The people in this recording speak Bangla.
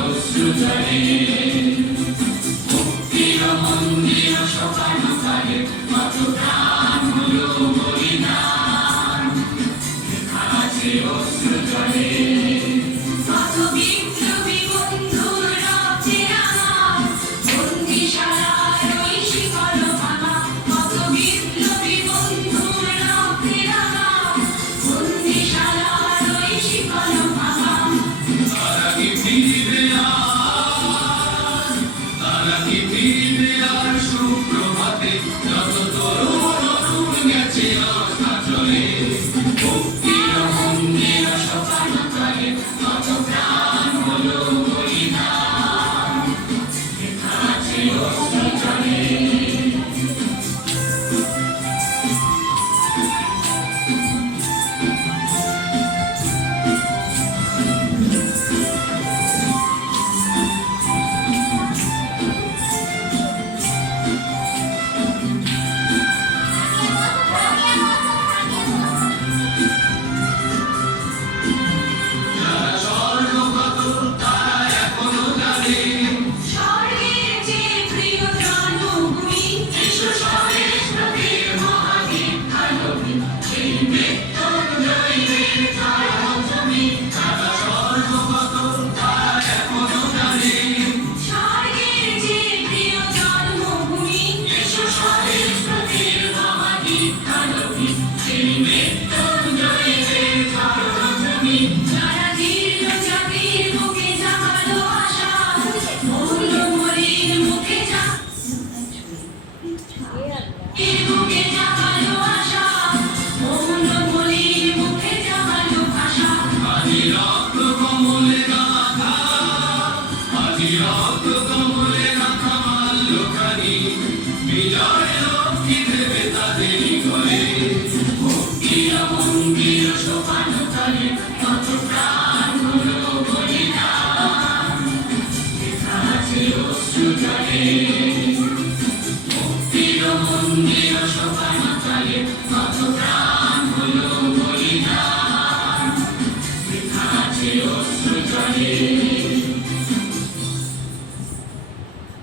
অশ্রুজলে মুক্তির মন্দির শোকানো কালে কত প্রাণ হলো বলিদান লেখা আছে অশ্রুজলে কত বিপ্লবী বন্ধুর রক্তে রাঙা বন্দিশালার ওই শিকল ভাঙা কত বিপ্লবী বন্ধুর রক্তে রাঙা বন্দিশালার ওই শিকল ভাঙা তারা কি ফিরবে আর সুপ্রভাতে যত তরুণ গেছে অস্তাচলে মুক্তির মন্দির শোকানো কালে কত প্রাণ হলো বলিদান লেখা আছে অশ্রুজলে মন্দির শোকানো কালে কত প্রাণ হলো বলিদান লেখা আছে অশ্রুজলে